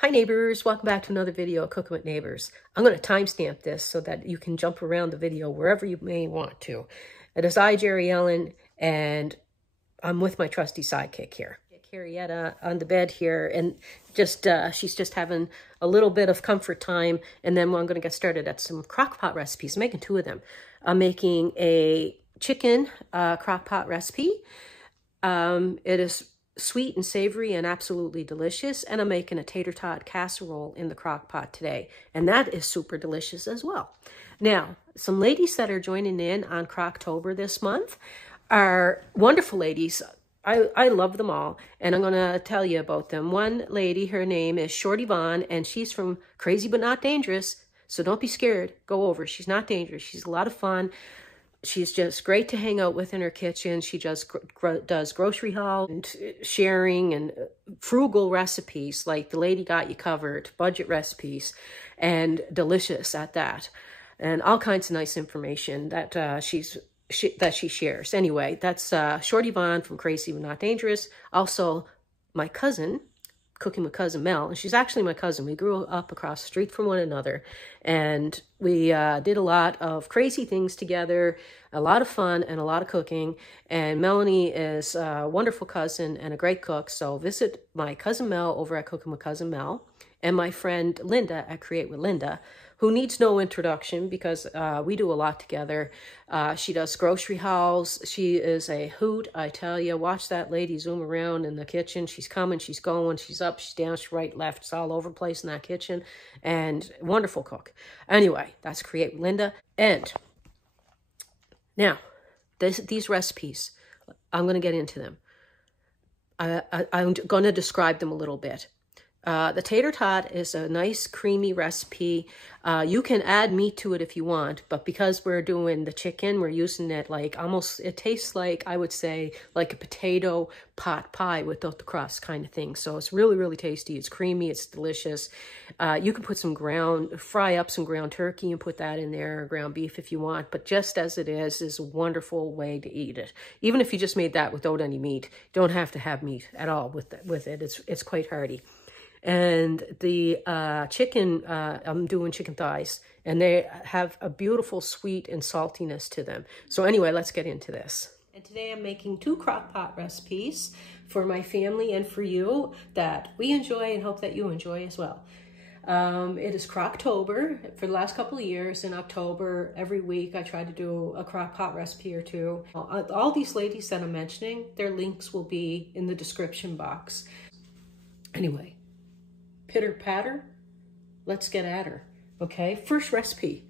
Hi neighbors, welcome back to another video of Cooking with Neighbors. I'm going to timestamp this so that you can jump around the video wherever you may want to. It is I, Jerri-ellen, and I'm with my trusty sidekick here. Henrietta on the bed here, and just she's just having a little bit of comfort time, and then I'm going to get started at some crockpot recipes. I'm making two of them. I'm making a chicken crockpot recipe. It is sweet and savory and absolutely delicious, and I'm making a tater tot casserole in the crock pot today, and that is super delicious as well. Now, some ladies that are joining in on Crocktober this month are wonderful ladies. I love them all, and I'm going to tell you about them. One lady, her name is Shorty Vaughn, and she's from Crazy But Not Dangerous, so don't be scared. Go over. She's not dangerous. She's a lot of fun. She's just great to hang out with in her kitchen. She just does grocery haul and sharing and frugal recipes, like the lady got you covered, budget recipes, and delicious at that. And all kinds of nice information that she shares. Anyway, that's Shorty Vaughn from Crazy But Not Dangerous. Also, my cousin, Cooking with Cousin Mel, and she's actually my cousin. We grew up across the street from one another, and we did a lot of crazy things together, a lot of fun and a lot of cooking. And Melanie is a wonderful cousin and a great cook, so visit my cousin Mel over at Cooking with Cousin Mel, and my friend Linda at Create with Linda, who needs no introduction because we do a lot together. She does grocery hauls. She is a hoot, I tell you. Watch that lady zoom around in the kitchen. She's coming, she's going, she's up, she's down, she's right, left. It's all over the place in that kitchen. And wonderful cook. Anyway, that's Create with Linda. And now, these recipes, I'm going to get into them. I'm going to describe them a little bit. The tater tot is a nice creamy recipe. You can add meat to it if you want, but because we're doing the chicken, we're using it like almost, it tastes like, I would say, like a potato pot pie without the crust kind of thing. So it's really, really tasty. It's creamy. It's delicious. You can put fry up some ground turkey and put that in there, or ground beef if you want, but just as it is a wonderful way to eat it. Even if you just made that without any meat, you don't have to have meat at all with it. It's quite hearty. And the chicken, I'm doing chicken thighs, and they have a beautiful sweet and saltiness to them. So anyway, let's get into this. And today I'm making two crock pot recipes for my family and for you that we enjoy and hope that you enjoy as well. It is Crocktober. For the last couple of years in October, every week I try to do a crock pot recipe or two. All these ladies that I'm mentioning, their links will be in the description box. Anyway. Pitter patter, let's get at her. Okay, first recipe.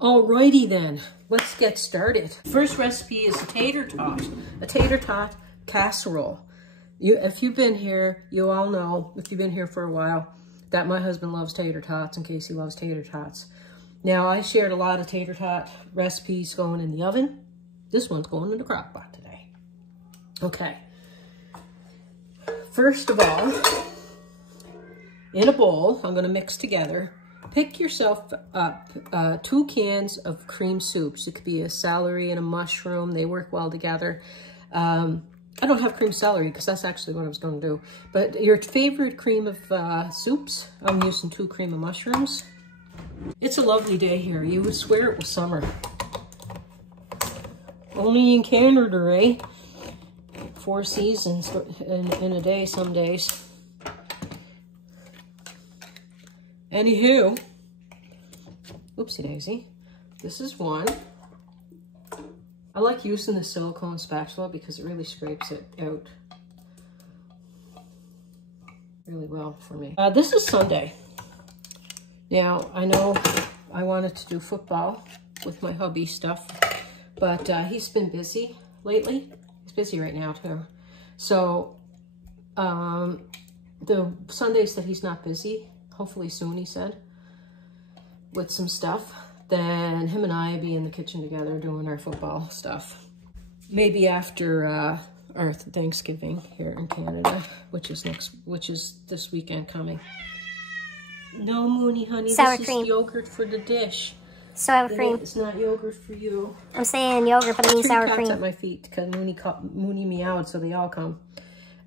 Alrighty then, let's get started. First recipe is a tater tot casserole. If you've been here, you all know, if you've been here for a while, that my husband loves tater tots, in case he loves tater tots. Now, I shared a lot of tater tot recipes going in the oven. This one's going in the crock pot today. Okay. First of all, in a bowl, I'm going to mix together. Pick yourself up 2 cans of cream soups. It could be a celery and a mushroom. They work well together. I don't have cream celery because that's actually what I was going to do. But your favorite cream of soups, I'm using 2 cream of mushrooms. It's a lovely day here. You would swear it was summer. Only in Canada, eh? 4 seasons in a day some days. Anywho, oopsie daisy, this is one. I like using the silicone spatula because it really scrapes it out really well for me. This is Sunday. Now, I know I wanted to do football with my hubby stuff, but he's been busy lately. He's busy right now too. So, the Sundays that he's not busy, hopefully soon, he said, with some stuff, then him and I be in the kitchen together doing our football stuff. Maybe after our Thanksgiving here in Canada, which is this weekend coming. No, Mooney, honey, Sour this cream. Is yogurt for the dish. Sour cream. It's not yogurt for you. I'm saying yogurt, but I mean sour cream. 3 cats at my feet because Mooney meowed, so they all come.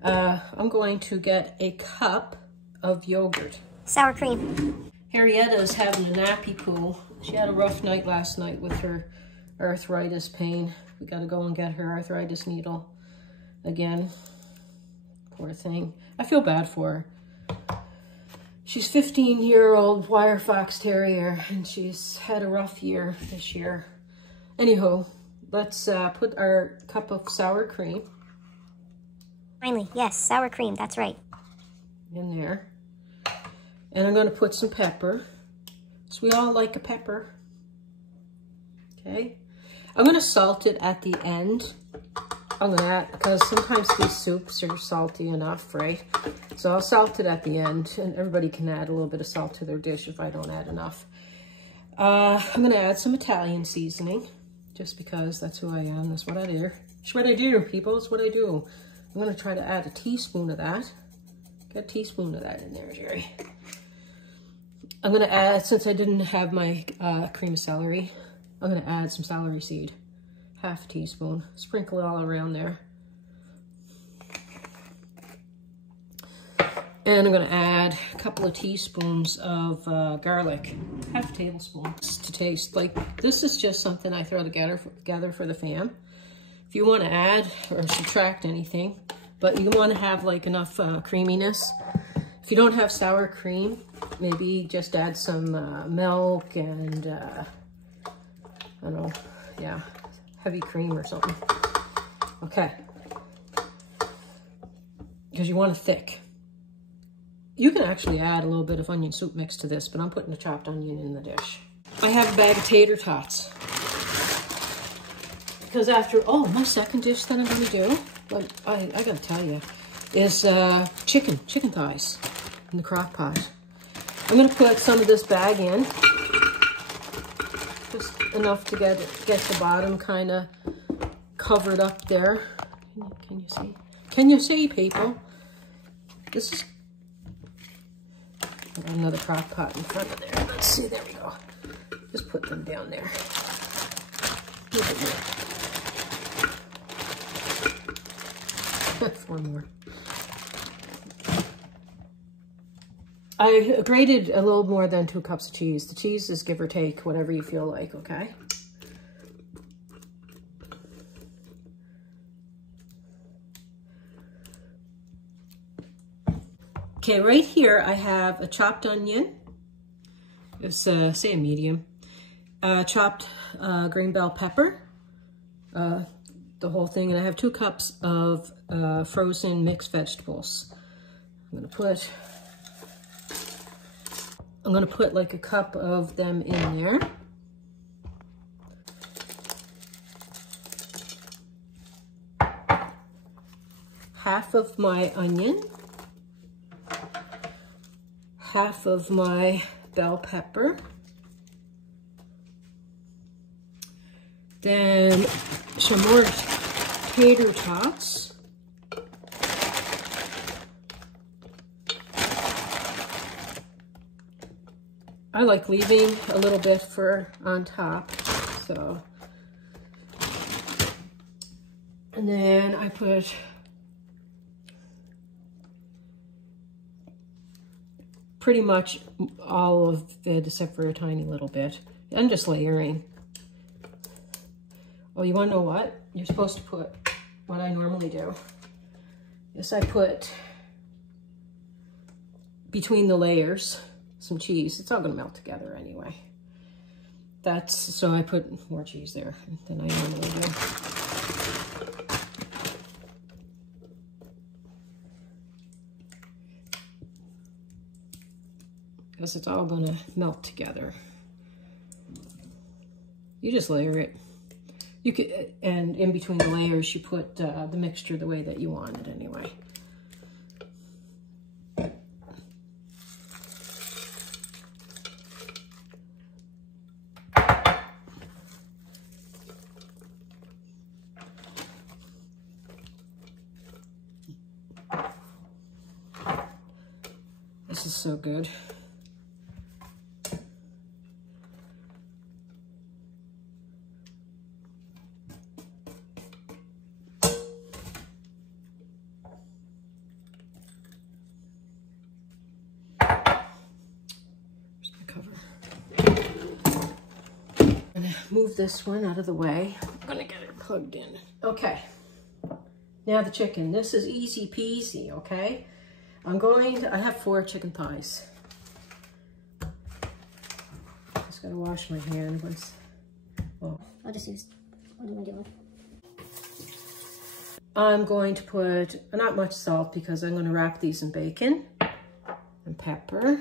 I'm going to get a cup of yogurt. Sour cream. Harrietta's having a nappy poo. She had a rough night last night with her arthritis pain. We got to go and get her arthritis needle again. Poor thing. I feel bad for her. She's 15-year-old wire fox terrier, and she's had a rough year this year. Anywho, let's put our cup of sour cream. Finally, yes, sour cream, that's right. In there. And I'm going to put some pepper. So we all like a pepper. Okay. I'm going to salt it at the end. I'm going to add, because sometimes these soups are salty enough, right? So I'll salt it at the end, and everybody can add a little bit of salt to their dish if I don't add enough. I'm going to add some Italian seasoning, just because that's who I am. That's what I do. It's what I do, people. It's what I do. I'm going to try to add a teaspoon of that. Get a teaspoon of that in there, Jerry. I'm going to add, since I didn't have my cream of celery, I'm going to add some celery seed. Half a teaspoon. Sprinkle it all around there. And I'm going to add a couple of teaspoons of garlic. Half a tablespoon to taste. Like, this is just something I throw together for the fam. If you want to add or subtract anything, but you want to have like enough creaminess. If you don't have sour cream, maybe just add some milk and, I don't know, yeah, heavy cream or something. Okay. Because you want it thick. You can actually add a little bit of onion soup mix to this, but I'm putting a chopped onion in the dish. I have a bag of tater tots. Because after, oh, my second dish that I'm going to do, but I got to tell you, is chicken thighs in the crock pot. I'm going to put some of this bag in. Just enough to get the bottom kind of covered up there. Can you see? Can you see, people? This is another crock pot in front of there. Let's see, there we go. Just put them down there. Look at me. 4 more. I grated a little more than 2 cups of cheese. The cheese is give or take, whatever you feel like, okay? Okay, right here I have a chopped onion. It's, say a medium. Chopped green bell pepper. The whole thing. And I have 2 cups of frozen mixed vegetables. I'm gonna put like a cup of them in there. Half of my onion. Half of my bell pepper. Then some more tater tots. I like leaving a little bit for on top, so. And then I put pretty much all of it except for a tiny little bit. I'm just layering. Oh, you want to know what? You're supposed to put what I normally do. Is I put between the layers some cheese. It's all going to melt together anyway. So I put more cheese there than I normally do. Because it's all going to melt together. You just layer it. You could, and in between the layers, you put the mixture the way that you want it anyway. This is so good. gonna move this one out of the way. I'm gonna get it plugged in. Okay, now the chicken. This is easy peasy, okay? I have 4 chicken thighs. Just gotta wash my hand once. Oh. I'll just use, what am I doing? I'm going to put not much salt because I'm gonna wrap these in bacon and pepper.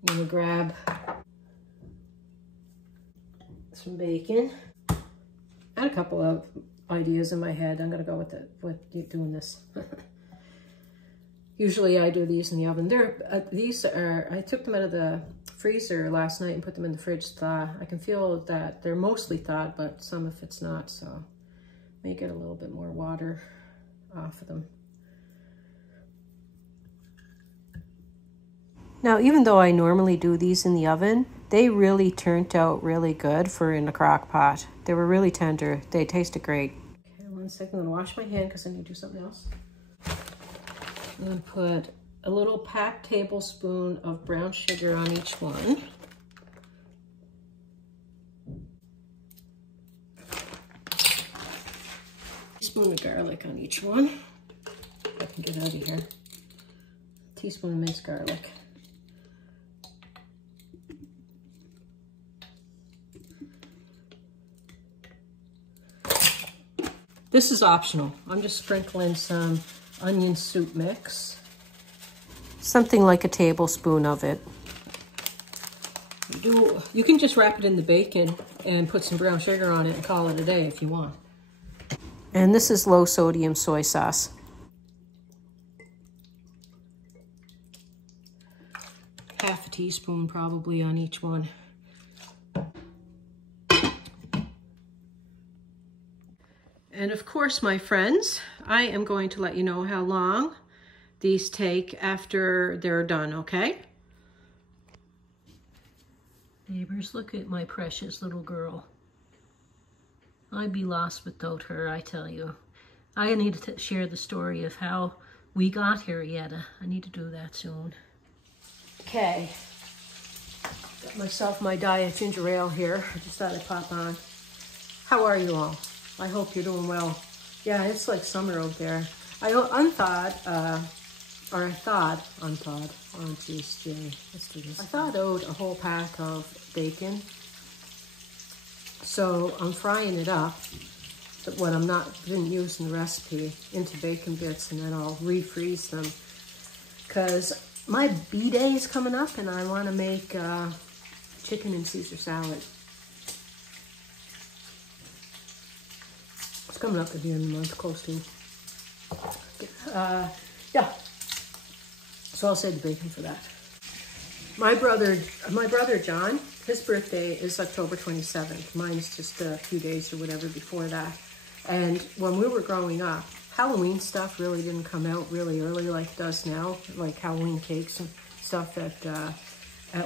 I'm gonna grab some bacon. I had a couple of ideas in my head. I'm gonna go with doing this. Usually I do these in the oven. I took them out of the freezer last night and put them in the fridge to thaw. I can feel that they're mostly thawed, but some if it's not, so may get a little bit more water off of them. Now, even though I normally do these in the oven, they really turned out really good for in the crock pot. They were really tender. They tasted great. Okay, 1 second. I'm gonna wash my hand because I need to do something else. I'm gonna put a little packed tablespoon of brown sugar on each one. Teaspoon of garlic on each one. If I can get out of here. Teaspoon of minced garlic. This is optional. I'm just sprinkling some onion soup mix. Something like a tablespoon of it. You can just wrap it in the bacon and put some brown sugar on it and call it a day if you want. And this is low sodium soy sauce. Half a teaspoon probably on each one. And of course, my friends, I am going to let you know how long these take after they're done, okay? Neighbors, look at my precious little girl. I'd be lost without her, I tell you. I need to share the story of how we got Jerri-ellen. I need to do that soon. Okay. Got myself my diet ginger ale here. I just thought I'd pop on. How are you all? I hope you're doing well. Yeah, it's like summer out there. I thawed out a whole pack of bacon. So I'm frying it up, but what didn't use in the recipe, into bacon bits, and then I'll refreeze them. Because my B-day is coming up and I want to make chicken and Caesar salad. It's coming up at the end of the month, close to. Yeah. So I'll save the bacon for that. My brother John, his birthday is October 27th. Mine's just a few days or whatever before that. And when we were growing up, Halloween stuff really didn't come out really early like it does now, like Halloween cakes and stuff at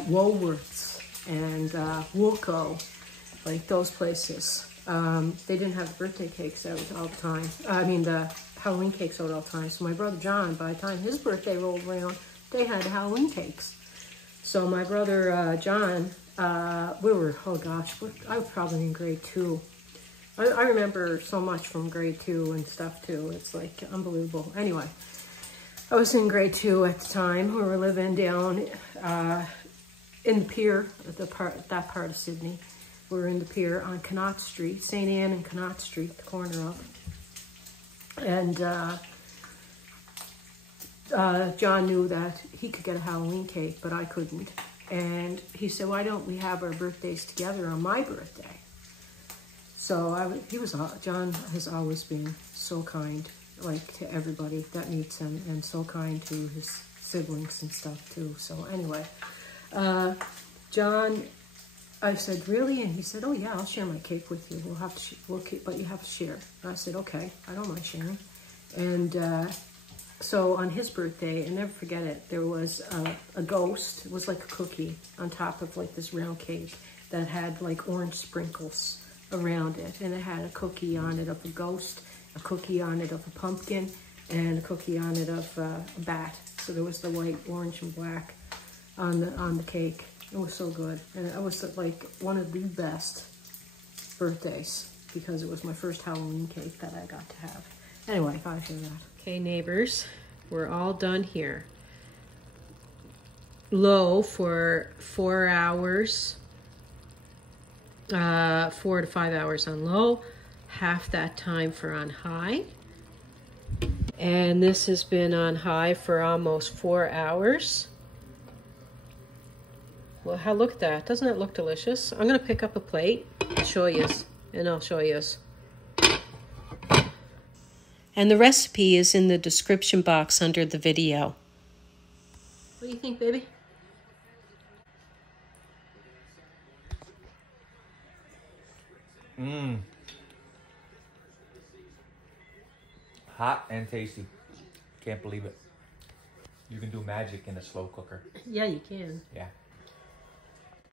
Woolworths and Woolco, like those places. They didn't have the birthday cakes out all the time. I mean, the Halloween cakes out all the time. So my brother John, by the time his birthday rolled around, they had Halloween cakes. So my brother John, I was probably in grade 2. I remember so much from grade 2 and stuff too. It's like unbelievable. Anyway, I was in grade 2 at the time. We were living down in the pier, that part of Sydney. We were in the pier on Connaught Street, St. Anne and Connaught Street, the corner of. And John knew that he could get a Halloween cake, but I couldn't. And he said, why don't we have our birthdays together on my birthday? So John has always been so kind, like to everybody that meets him, and so kind to his siblings and stuff too. So anyway, John, I said, really? And he said, oh yeah, I'll share my cake with you. But you have to share. And I said, okay, I don't mind sharing. And so on his birthday, and never forget it, there was a ghost. It was like a cookie on top of like this round cake that had like orange sprinkles around it. And it had a cookie on it of a ghost, a cookie on it of a pumpkin, and a cookie on it of a bat. So there was the white, orange, and black on the cake. It was so good, and it was like one of the best birthdays because it was my first Halloween cake that I got to have. Anyway, I gotta share that. Okay, neighbors, we're all done here. Low for 4 hours, 4 to 5 hours on low, half that time for on high. And this has been on high for almost 4 hours. Well, look at that. Doesn't that look delicious? I'm gonna pick up a plate and show you, and I'll show you. And the recipe is in the description box under the video. What do you think, baby? Mmm. Hot and tasty. Can't believe it. You can do magic in a slow cooker. Yeah, you can. Yeah.